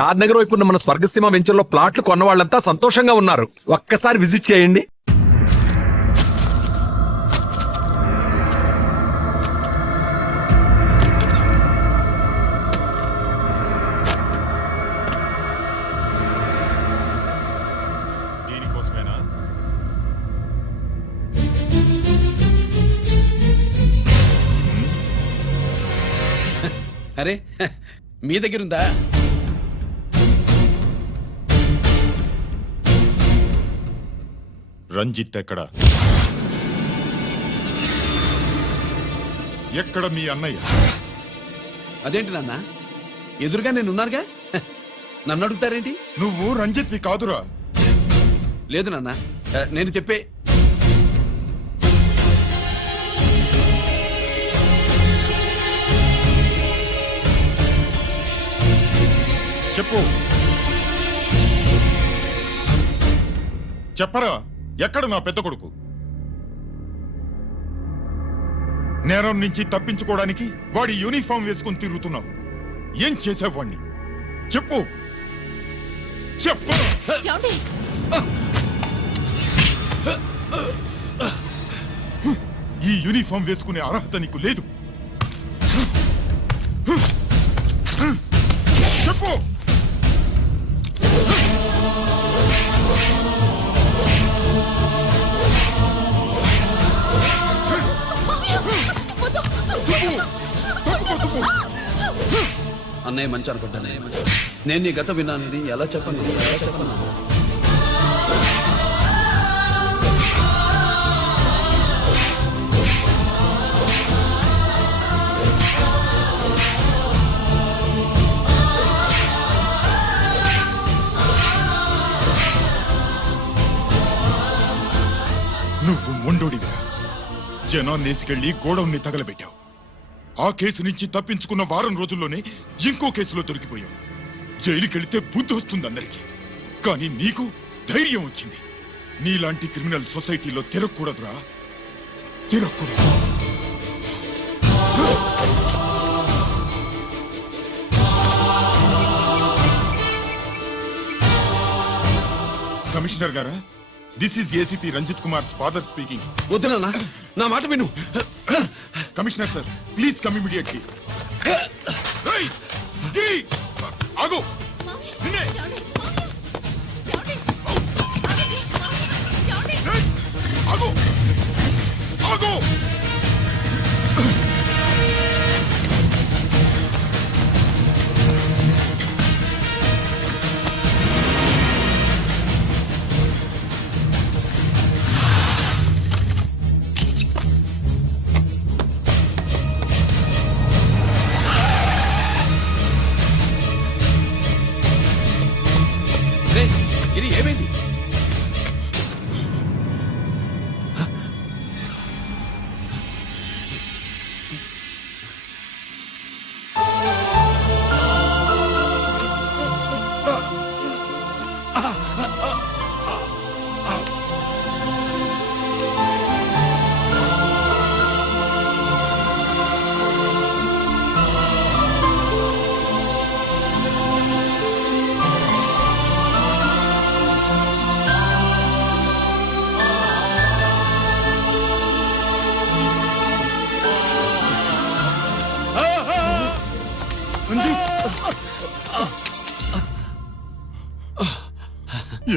షాద్ నగర్ వైపు ఉన్న మన స్వర్గసీమ వెంచర్లో ప్లాట్లు కొన్న వాళ్ళంతా సంతోషంగా ఉన్నారు. ఒక్కసారి విజిట్ చేయండి. దీనికోసమేనా? అరే మీ దగ్గరుందా? రంజిత్ ఎక్కడ? ఎక్కడ మీ అన్నయ్య? అదేంటి నాన్న, ఎదురుగా నేనున్నానుగా, నన్ను అడుగుతారేంటి? నువ్వు రంజిత్వి కాదురా. లేదు నాన్న, నేను చెప్పే చెప్పు. చెప్పరా, ఎక్కడ నా పెద్ద కొడుకు? నేరం నుంచి తప్పించుకోవడానికి వాడి యూనిఫామ్ వేసుకుని తిరుగుతున్నావు. ఏం చేసావు వాణ్ణి? చెప్పు చెప్పు. ఈ యూనిఫామ్ వేసుకునే అర్హత నీకు లేదు. చెప్పు. అన్నయ్య మంచి అనుకుంటానే. నేను నీ గత విన్నానని ఎలా చెప్పను? నువ్వు మొండోడిగా జనాన్నేసుకెళ్లి గోడౌన్ని తగలబెట్టావు. ఆ కేసు నుంచి తప్పించుకున్న వారం రోజుల్లోనే ఇంకో కేసులో దొరికిపోయావు. జైలుకెళ్తే బుద్ధి వస్తుంది అందరికీ, కానీ నీకు ధైర్యం వచ్చింది. నీలాంటి క్రిమినల్ సొసైటీలో తిరగకూడదురా, తిరగకూడదు. కమిషనర్ గారా, this is ACP Ranjith Kumar father speaking. వద్దు నాన్న, నా మాట విను. Commissioner sir, please come immediately. ఆగు. నిన్నే. ఆగు. ఆగు. ఇది ఏమైంది?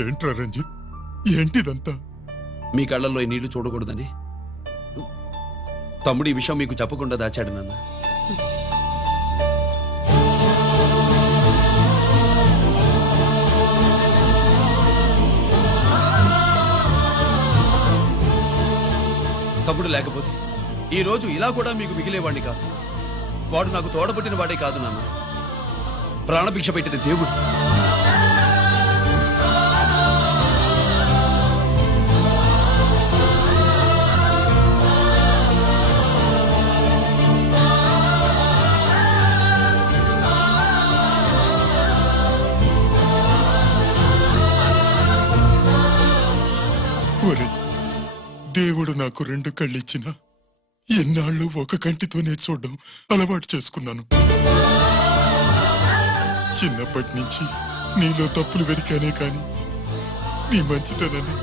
ఏంట్రా రంజిత్, ఏంటిదంతా? మీ కళ్ళల్లో ఈ నీళ్లు చూడకూడదని తమ్ముడు ఈ విషయం మీకు చెప్పకుండా దాచాడు నాన్న. తమ్ముడు లేకపోతే ఈ రోజు ఇలా కూడా మీకు మిగిలేవాడిని కాదు. వాడు నాకు తోడబుట్టిన వాడే కాదు నాన్న, ప్రాణభిక్ష పెట్టిన దేవుడు. దేవుడు నాకు 2 కళ్ళిచ్చినా ఎన్నాళ్ళు ఒక కంటితోనే చూడడం అలవాటు చేసుకున్నాను. చిన్నప్పటి నుంచి నీలో తప్పులు వెతికానే కాని నీ మంచితనాన్ని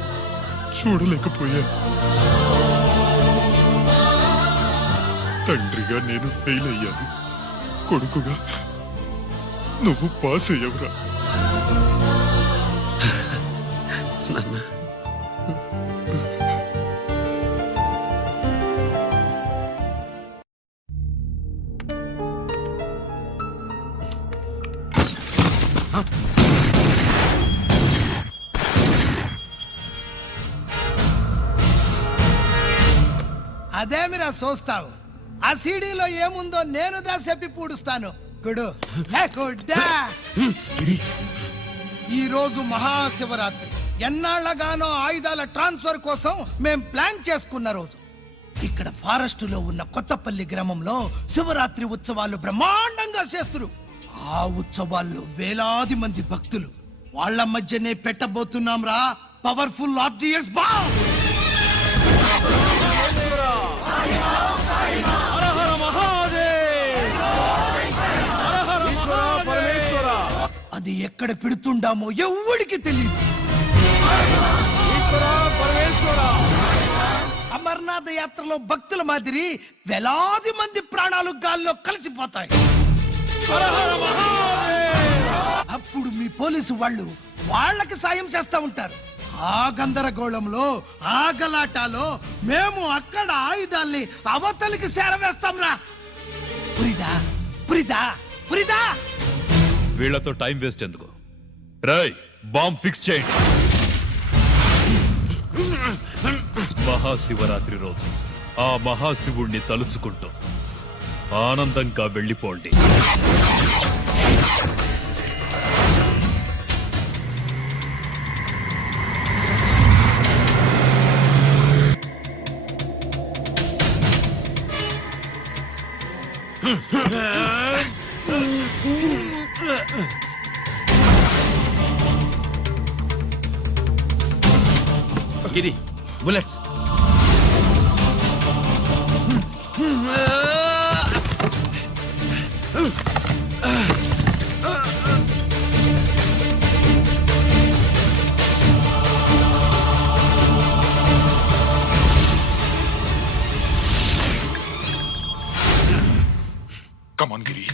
చూడలేకపోయాను. తండ్రిగా నేను ఫెయిల్ అయ్యాను, కొడుకుగా నువ్వు పాస్ అయ్యవురా. అదేమిరా చూస్తావు? ఆ సీడీలో ఏముందో నేను చెప్పి పూడుస్తాను. గుడు గుడ్డా. ఈ రోజు మహాశివరాత్రి. ఎన్నాళ్లగానో ఆయుధాల ట్రాన్స్ఫర్ కోసం మేం ప్లాన్ చేసుకున్న రోజు. ఇక్కడ ఫారెస్ట్ లో ఉన్న కొత్తపల్లి గ్రామంలో శివరాత్రి ఉత్సవాలు బ్రహ్మాండంగా చేస్తురు. ఆ ఉత్సవాల్లో వేలాది మంది భక్తులు. వాళ్ళ మధ్యనే పెట్టబోతున్నాం రా పవర్ఫుల్ ఆర్డిఎస్ బాంబ్. అది ఎక్కడ పెడుతుండామో ఎవ్వడికి తెలియదు. అమర్నాథ్ యాత్రలో భక్తుల మాదిరి వేలాది మంది ప్రాణాలు గాల్లో కలిసిపోతాయి. అప్పుడు మీ పోలీసు వాళ్ళు వాళ్ళకి సాయం చేస్తా ఉంటారు. ఆ గందరగోళంలో ఆ గలాటాలో మేము అక్కడ ఆయుధాల్ని అవతలికి చేరవేస్తాం రా. పురిదా పురిదా పురిదా. వీళ్లతో టైం వేస్ట్ ఎందుకు? రాయ్, బాంబ్ ఫిక్స్ చేయండి. మహాశివరాత్రి రోజు ఆ మహాశివుణ్ణి తలుచుకుంటూ ఆనందంగా వెళ్ళిపోండి. గిరి, బుల్లెట్స్. కమాన్ గిరి.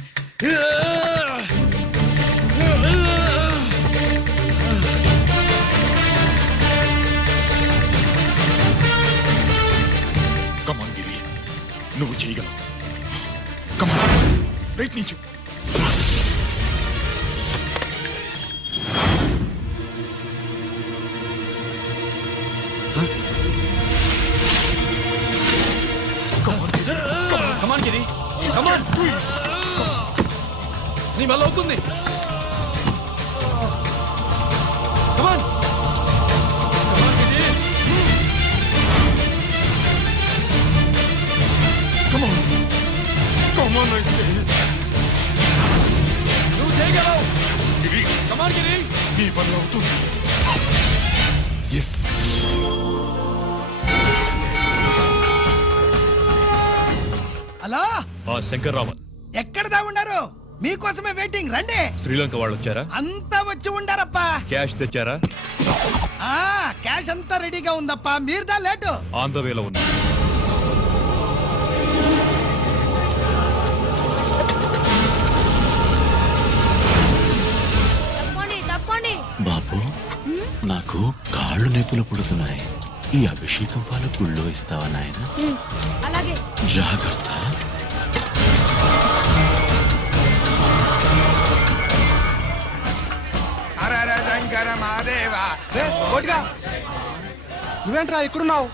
కమాన్ గిరి, నువ్వు చేయగలవు. కమాన్, ప్రయత్నించు. కమాన్ గిరి, కమాన్. నీ వల్ల అవుతుంది. కమాన్. Come on I say. నువ్వు చేయగలవు. గిరి, కమాన్ గిరి. నీ వల్ల అవుతుంది. ఎస్. అలా ఆ శంకర్రామన్ ఎక్కడ దాగుండారు? మీకోసమే వెయిటింగ్. రండి. శ్రీలంక వాళ్ళు వచ్చారా? అంతా వచ్చి ఉండారప్పా. క్యాష్ తెచ్చారా? ఆ క్యాష్ అంతా రెడీగా ఉందప్పా. మీరుదా లేటు. ఆంధ్రవేలో ఉంది. బాబు, నాకు కాళ్ళు నొప్పులు పుడుతున్నాయి. ఈ అభిషేకం పాలు గుళ్ళో ఇస్తావా నాయన? అలాగే. జాగ్రత్త. నువ్వేంట్రా ఇక్కడున్నావు?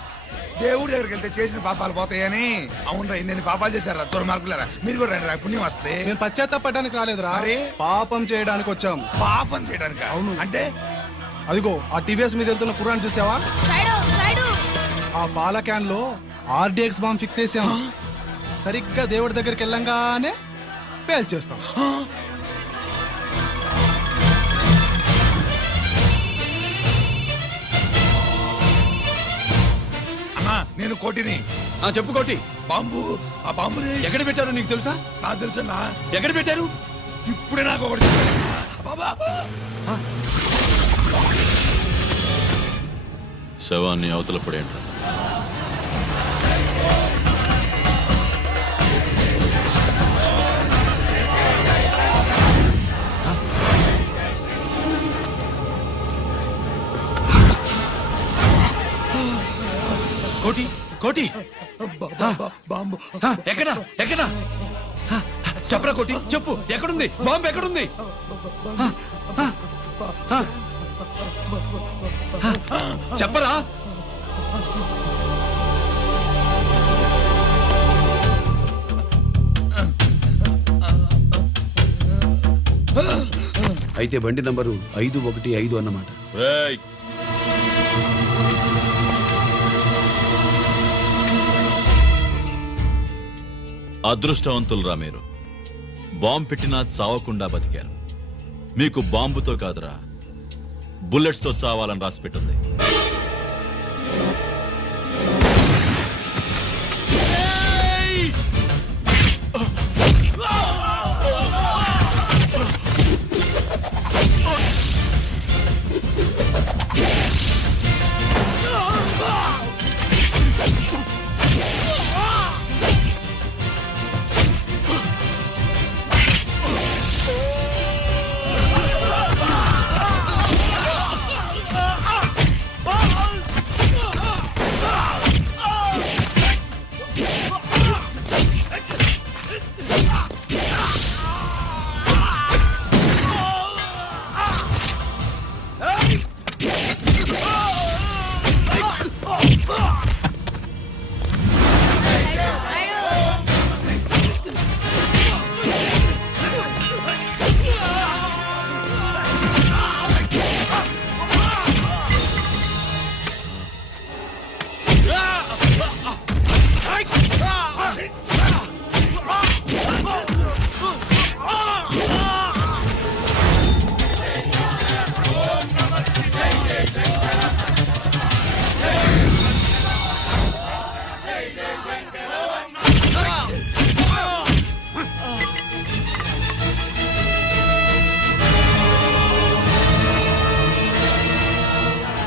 దేవుడి దగ్గరికి వెళ్తే చేసిన పాపాలు పోతాయని. అవునరా, ఇన్ని పాపాలు చేశారా దుర్మార్గులారా. మీరు కూడా రండి రా, పుణ్యం వస్తే. నేను పశ్చాత్తాపడడానికి రాలేదురా, మరి? పాపం చేయడానికి వచ్చాం. పాపం చేయడానికి? అవును. అంటే అదిగో ఆ టీవీఎస్ మీద వెళ్తున్న కుర్రాన్ని చూసావా? ఆ పాల క్యాన్ లో ఆర్డిఎక్స్ బాంబ్ ఫిక్స్ చేసాం. సరిగ్గా దేవుడి దగ్గరికి వెళ్ళంగానే పేల్చేస్తాం. అన్నా, నేను కోటిని. చెప్పు కోటి. బాంబు, ఆ బాంబుని ఎక్కడ పెట్టారు నీకు తెలుసా? నాకు తెలుసన్నా. ఎక్కడ పెట్టారు? ఇప్పుడే నాకు ఒకటి శవాన్ని అవతల పడేయండి. కోటి కోటి బాంబు ఎక్కడా ఎక్కడా చెప్పరా కోటి చెప్పు ఎక్కడుంది బాంబు ఎక్కడుంది చెప్పరా అయితే బండి నంబరు 515 అన్నమాట. రేయ్, అదృష్టవంతులురా మీరు. బాంబు పెట్టినా చావకుండా బతికారు. మీకు బాంబుతో కాదురా, బుల్లెట్స్ తో చావాలని రాసి పెట్టింది.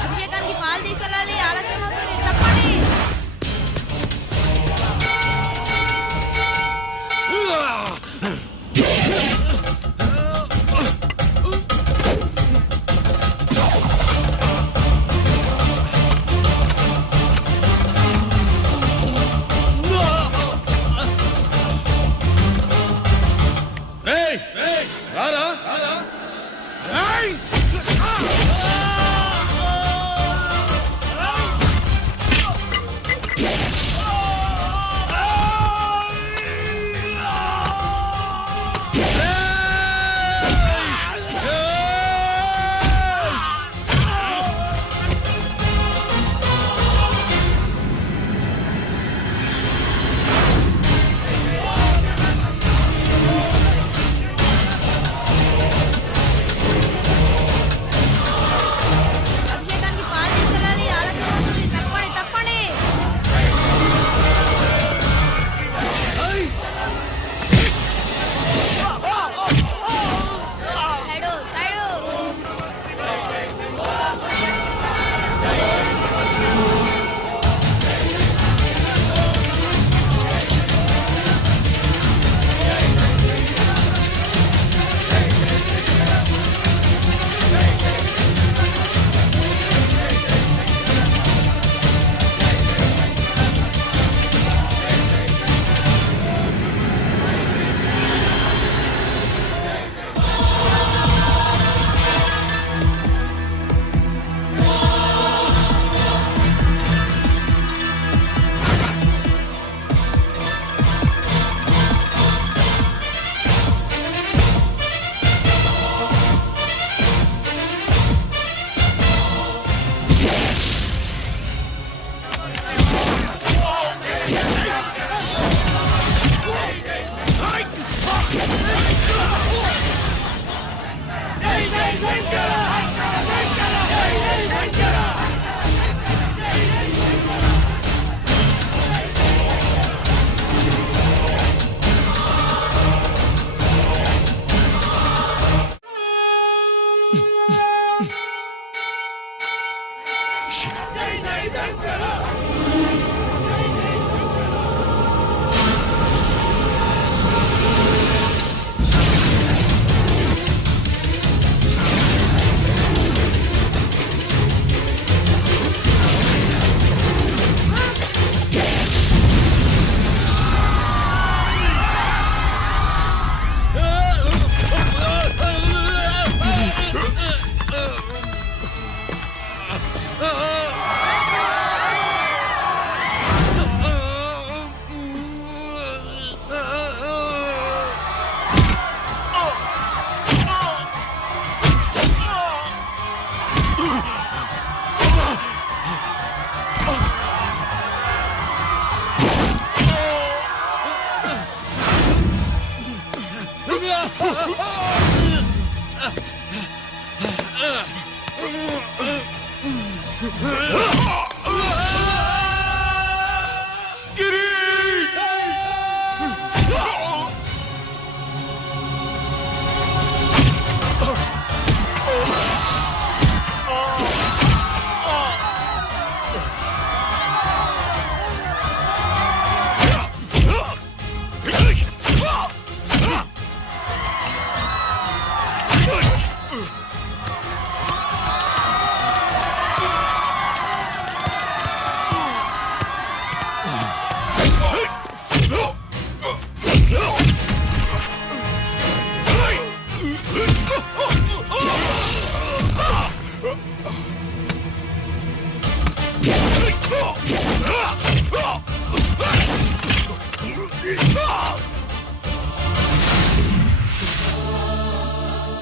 అభిషేకానికి పాలు తీసుకెళ్ళాలి, ఆలస్యం అవుతుంది, తప్పండి. అభిషేకానికి పాలు తీసుకెళ్ళాలి, ఆలస్యం అవుతుంది, తప్పండి, తప్పండి. Side, side.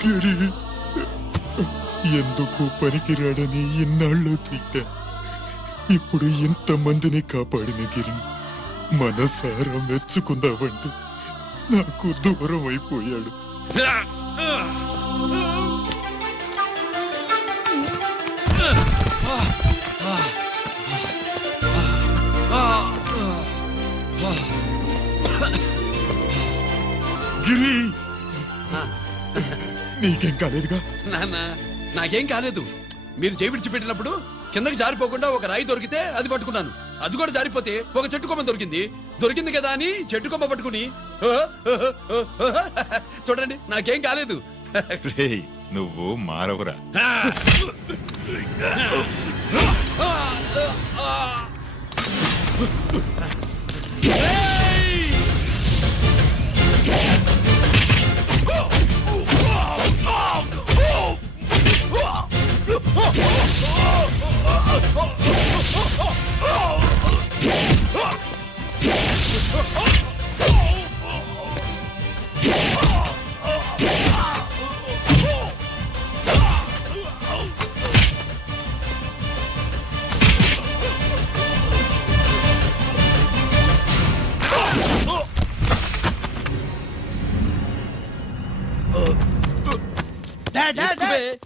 గిరి ఎందుకు పనికిరాడని ఇన్నాళ్ళు తిట్టా. ఇప్పుడు ఇంతమందిని కాపాడిన గిరి మనసారా మెచ్చుకుందామంటే నాకు దూరం అయిపోయాడు. గిరి నీకేం కాలేదుగా? నాన్న నాకేం కాలేదు. మీరు చేయి విడిచిపెట్టినప్పుడు కిందకి జారిపోకుండా ఒక రాయి దొరికితే అది పట్టుకున్నాను. అది కూడా జారిపోతే ఒక చెట్టు కొమ్మ దొరికింది కదా అని చెట్టు కొమ్మ పట్టుకుని చూడండి నాకేం కాలేదు. రేయ్, నువ్వు మారవురా.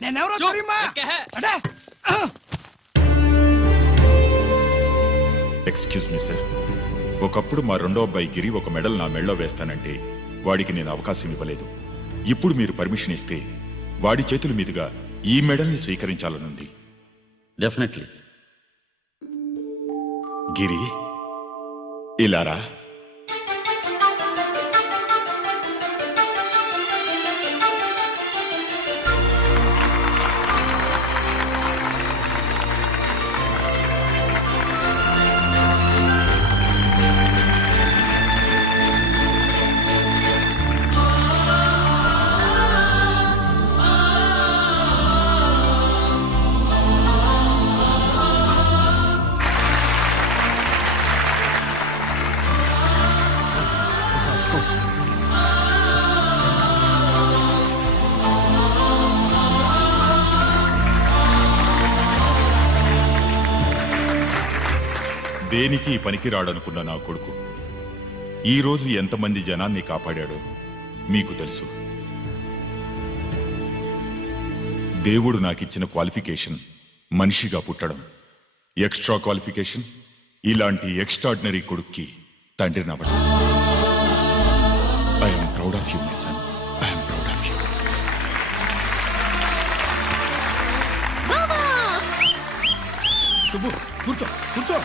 నేనెవరో తెలియమా? అడే! ఎక్స్క్యూజ్ మీ సార్, ఒకప్పుడు మా రెండో అబ్బాయి గిరి ఒక మెడల్ నా మెడలో వేస్తానంటే వాడికి నేను అవకాశం ఇవ్వలేదు. ఇప్పుడు మీరు పర్మిషన్ ఇస్తే వాడి చేతుల మీదుగా ఈ మెడల్ని స్వీకరించాలనుంది. డెఫినెట్లీ. గిరి ఇలారా. దేనికి పనికిరాడనుకున్న నా కొడుకు ఈరోజు ఎంతమంది జనాన్ని కాపాడాడో మీకు తెలుసు. దేవుడు నాకిచ్చిన క్వాలిఫికేషన్ మనిషిగా పుట్టడం, ఎక్స్ట్రా క్వాలిఫికేషన్ ఇలాంటి ఎక్స్ట్రాడినరీ కొడుక్కి తండ్రినవ్వడం. I'm proud of you my son. I'm proud of you. Subbu కూర్చో కూర్చో